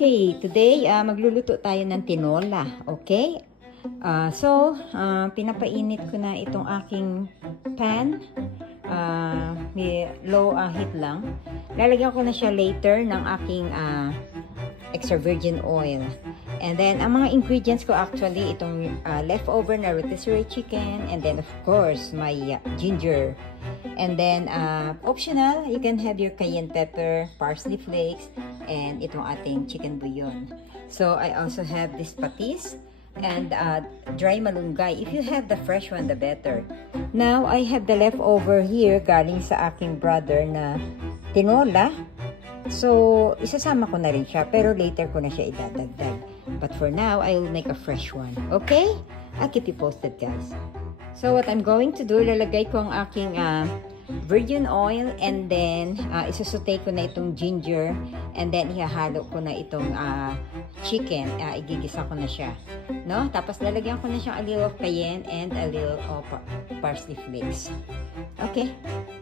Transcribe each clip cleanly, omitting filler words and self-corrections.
Okay, today magluluto tayo ng tinola, okay? Pinapainit ko na itong aking pan. May low heat lang. Lalagyan ko na siya later ng aking extra virgin oil. And then, ang mga ingredients ko actually, itong leftover na rotisserie chicken, and then of course, my ginger. And then, optional, you can have your cayenne pepper, parsley flakes, and itong ating chicken bouillon. So, I also have this patis and dry malunggay. If you have the fresh one, the better. Now, I have the leftover here galing sa aking brother na tinola. So, isasama ko na rin siya, pero later ko na siya idadagdag. But for now, I will make a fresh one. Okay? I'll keep you posted, guys. So, what I'm going to do, lalagay ko ang aking virgin oil, and then isusutay ko na itong ginger, and then ihahalo ko na itong chicken. Igigisa ko na siya. No? Tapos, lalagyan ko na siyang a little of cayenne and a little of parsley flakes. Okay?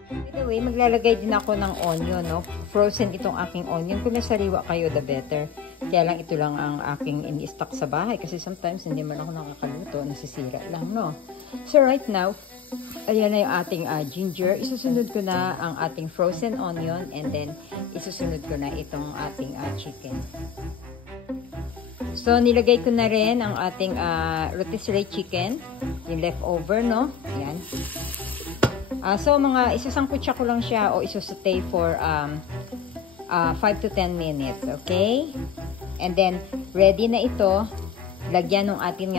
By the way, maglalagay din ako ng onion, no? Frozen itong aking onion. Kung nasariwa kayo, the better. Kaya lang ito lang ang aking ini-stock sa bahay kasi sometimes hindi man ako nakakaluto, nasisira lang, no? So right now, ayan na yung ating ginger. Isusunod ko na ang ating frozen onion, and then isusunod ko na itong ating chicken. So nilagay ko na rin ang ating rotisserie chicken, yung leftover, no? Ayan. So mga isasangkutsa ko lang siya o isusutay for 5 to 10 minutes, okay? And then, ready na ito. Lagyan ng ating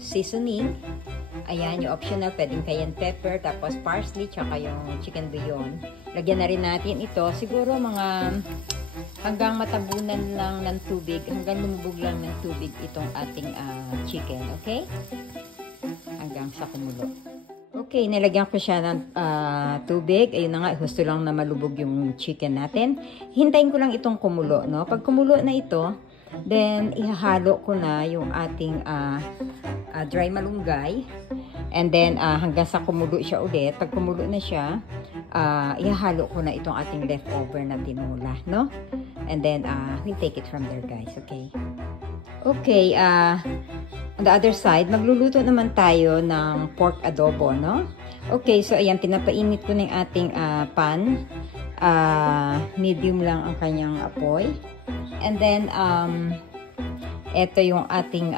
seasoning. Ayan, yung optional, pwedeng cayenne pepper, tapos parsley, tsaka yung chicken bouillon. Lagyan na rin natin ito. Siguro mga hanggang matabunan lang ng tubig, hanggang lumubog lang ng tubig itong ating chicken, okay? Hanggang sa kumulo. Okay, nilagyan ko siya ng tubig. Ayun na nga, gusto lang na malubog yung chicken natin. Hintayin ko lang itong kumulo, no? Pag kumulo na ito, then ihahalo ko na yung ating dry malunggay. And then, hanggang sa kumulo siya ulit. Pag kumulo na siya, ihahalo ko na itong ating leftover na tinola, no? And then, we'll take it from there, guys, okay? Okay, on the other side, magluluto naman tayo ng pork adobo, no? Okay, so ayan, pinapainit ko na yung ating pan. Medium lang ang kanyang apoy. And then, ito yung ating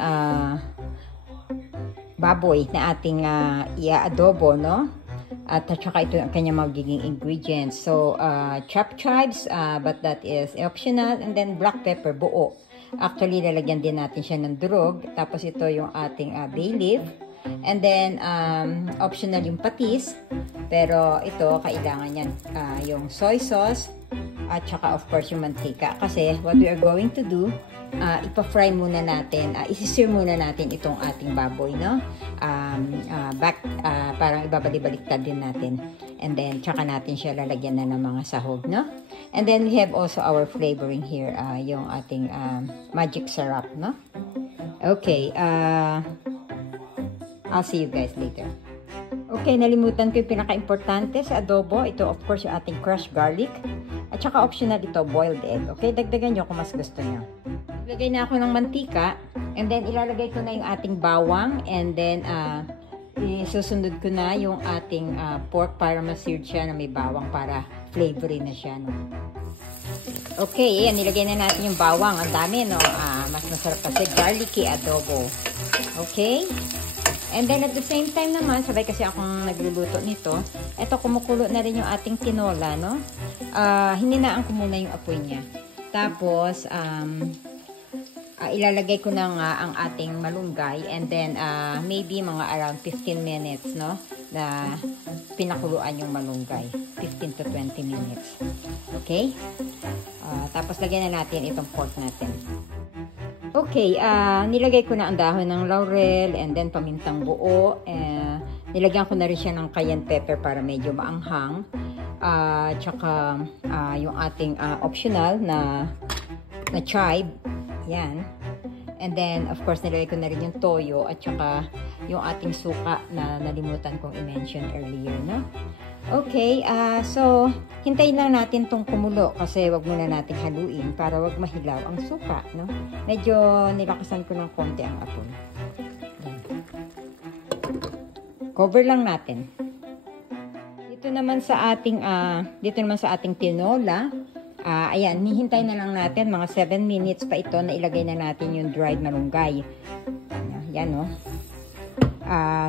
baboy na ating i-adobo, no? At saka ito yung kanyang magiging ingredients. So, chopped chives, but that is optional. And then, black pepper, buo. Actually, lalagyan din natin siya ng durog. Tapos ito yung ating bay leaf. And then, optional yung patis. Pero ito, kailangan yan. Yung soy sauce. At saka, of course, yung mantika. Kasi, what we are going to do, ipa-fry muna natin. Isisir muna natin itong ating baboy, no? Parang ibabalik-baliktad din natin. And then, tsaka natin siya lalagyan na ng mga sahog, no? And then, we have also our flavoring here, yung ating magic syrup, no? Okay, I'll see you guys later. Okay, nalimutan ko yung pinaka-importante sa adobo. Ito, of course, yung ating crushed garlic. At saka optional ito, boiled egg. Okay, dagdagan nyo kung mas gusto nyo. Ilagay na ako ng mantika. And then, ilalagay ko na yung ating bawang. And then, isusunod ko na yung ating pork para ma-seared siya na may bawang para flavory na siya, no? Okay, ayan, nilagay na natin yung bawang. Ang dami, no? Mas masarap kasi garlicky adobo. Okay? And then, at the same time naman, sabay kasi akong nagluluto nito. Ito, kumukulo na rin yung ating tinola, no? Hininaan ko muna yung apoy niya. Tapos, ilalagay ko na nga ang ating malunggay. And then, maybe mga around 15 minutes, no? Na pinakuluan yung malunggay. 15 to 20 minutes. Okay? Tapos, lagyan na natin itong pork natin. Okay, nilagay ko na ang dahon ng laurel and then pamintang buo. Nilagyan ko na rin siya ng cayenne pepper para medyo maanghang. Tsaka yung ating optional na chive. Yan. And then, of course, nilagay ko na rin yung toyo at saka yung ating suka na nalimutan kong i-mention earlier, no? Okay, so hintayin lang natin tong kumulo kasi wag muna nating haluin para wag mahilaw ang suka, no? Medyo nilakasan ko ng konti ang apoy. Yan. Cover lang natin. Dito naman sa ating tinola, ayan, hihintay na lang natin mga 7 minutes pa ito na ilagay na natin yung dried malunggay. Yan, no?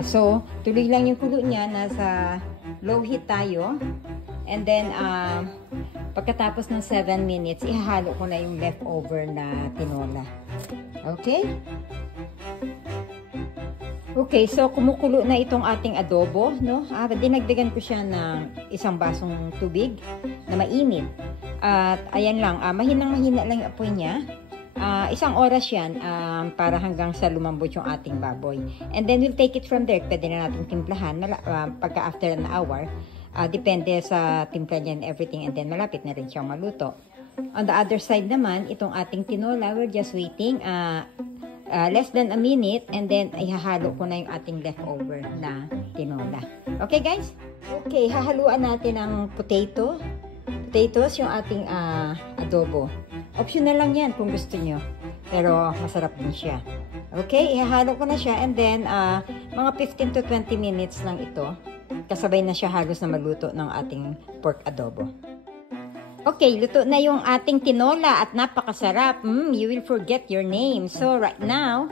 So, tuloy lang yung kulo niya, nasa low heat tayo. And then, pagkatapos ng 7 minutes, ihahalo ko na yung leftover na tinola. Okay? Okay, so kumukulo na itong ating adobo, no? Dinagdagan ko siya ng isang basong tubig na mainit. At ayan lang, mahinang-mahina lang yung apoy niya. Isang oras yan para hanggang sa lumambot yung ating baboy. And then we'll take it from there. Pwede na natin timplahan pagka after an hour. Depende sa timpla niya and everything. And then malapit na rin siyang maluto. On the other side naman, itong ating tinola, we're just waiting less than a minute. And then ihahalo ko na yung ating leftover na tinola. Okay guys? Okay, hahaluan natin ang potatoes, yung ating adobo. Optional lang yan kung gusto nyo. Pero masarap din siya. Okay, ihahalo ko na siya and then mga 15 to 20 minutes lang ito. Kasabay na siya halos na maluto ng ating pork adobo. Okay, luto na yung ating tinola at napakasarap. You will forget your name. So right now,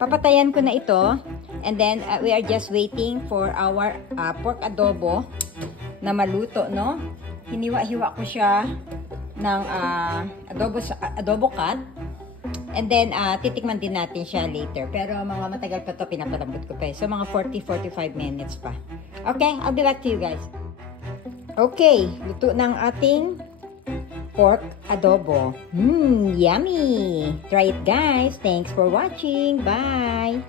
papatayan ko na ito. And then we are just waiting for our pork adobo na maluto, no? Hiniwa-hiwa ko siya ng adobo cut. And then, titikman din natin siya later. Pero mga matagal pa to pinapalambot ko pa. So, mga 40-45 minutes pa. Okay, I'll be back to you guys. Okay, luto ng ating pork adobo. Yummy! Try it guys. Thanks for watching. Bye!